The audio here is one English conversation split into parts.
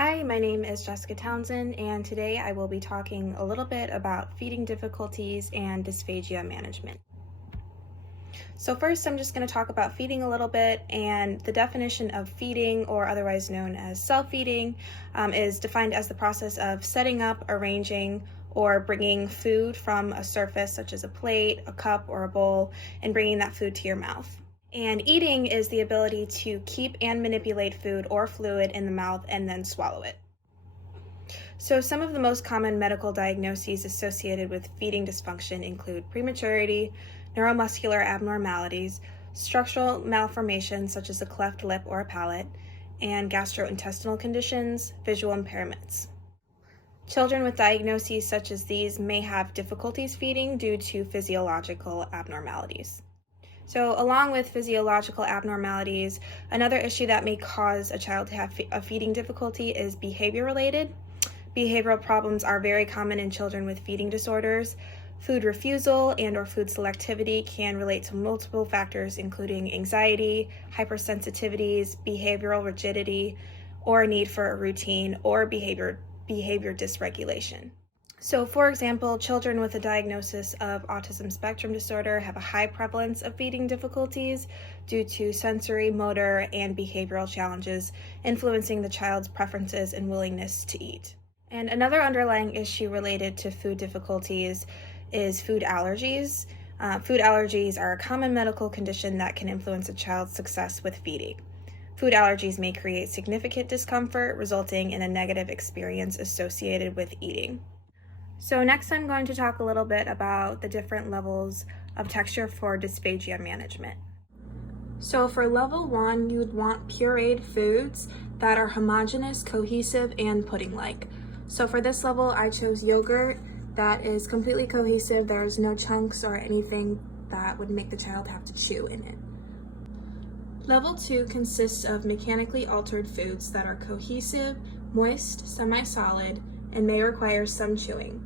Hi, my name is Jessica Townsend, and today I will be talking a little bit about feeding difficulties and dysphagia management. So first, I'm just going to talk about feeding a little bit, and the definition of feeding, or otherwise known as self-feeding, is defined as the process of setting up, arranging, or bringing food from a surface such as a plate, a cup, or a bowl, and bringing that food to your mouth. And eating is the ability to keep and manipulate food or fluid in the mouth and then swallow it. So some of the most common medical diagnoses associated with feeding dysfunction include prematurity, neuromuscular abnormalities, structural malformations such as a cleft lip or a palate, and gastrointestinal conditions, visual impairments. Children with diagnoses such as these may have difficulties feeding due to physiological abnormalities. So along with physiological abnormalities, another issue that may cause a child to have a feeding difficulty is behavior-related. Behavioral problems are very common in children with feeding disorders. Food refusal and/or food selectivity can relate to multiple factors, including anxiety, hypersensitivities, behavioral rigidity, or a need for a routine or behavior dysregulation. So, for example, children with a diagnosis of autism spectrum disorder have a high prevalence of feeding difficulties due to sensory, motor, and behavioral challenges influencing the child's preferences and willingness to eat. And another underlying issue related to food difficulties is food allergies. Food allergies are a common medical condition that can influence a child's success with feeding. Food allergies may create significant discomfort, resulting in a negative experience associated with eating. So next I'm going to talk a little bit about the different levels of texture for dysphagia management. So for level 1, you would want pureed foods that are homogeneous, cohesive, and pudding-like. So for this level, I chose yogurt that is completely cohesive. There's no chunks or anything that would make the child have to chew in it. Level 2 consists of mechanically altered foods that are cohesive, moist, semi-solid, and may require some chewing.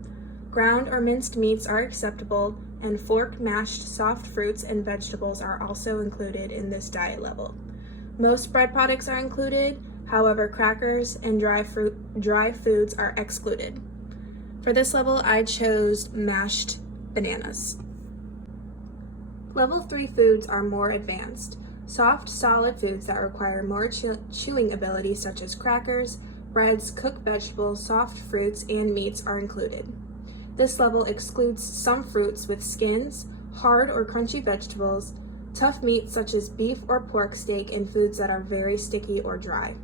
Ground or minced meats are acceptable, and fork mashed soft fruits and vegetables are also included in this diet level. Most bread products are included, however crackers and dry foods are excluded. For this level, I chose mashed bananas. Level 3 foods are more advanced. Soft, solid foods that require more chewing ability, such as crackers, breads, cooked vegetables, soft fruits, and meats are included. This level excludes some fruits with skins, hard or crunchy vegetables, tough meats such as beef or pork steak, and foods that are very sticky or dry.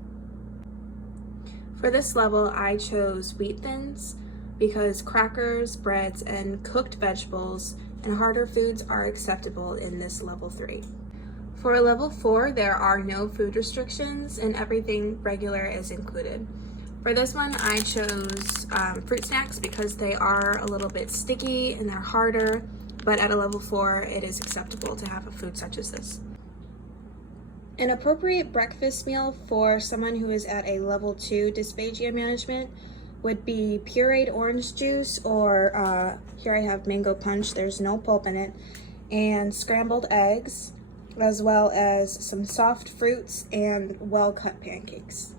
For this level, I chose wheat thins because crackers, breads, and cooked vegetables and harder foods are acceptable in this level 3. For level 4, there are no food restrictions and everything regular is included. For this one, I chose fruit snacks because they are a little bit sticky and they're harder, but at a level 4, it is acceptable to have a food such as this. An appropriate breakfast meal for someone who is at a level 2 dysphagia management would be pureed orange juice, or here I have mango punch, there's no pulp in it, and scrambled eggs, as well as some soft fruits and well-cut pancakes.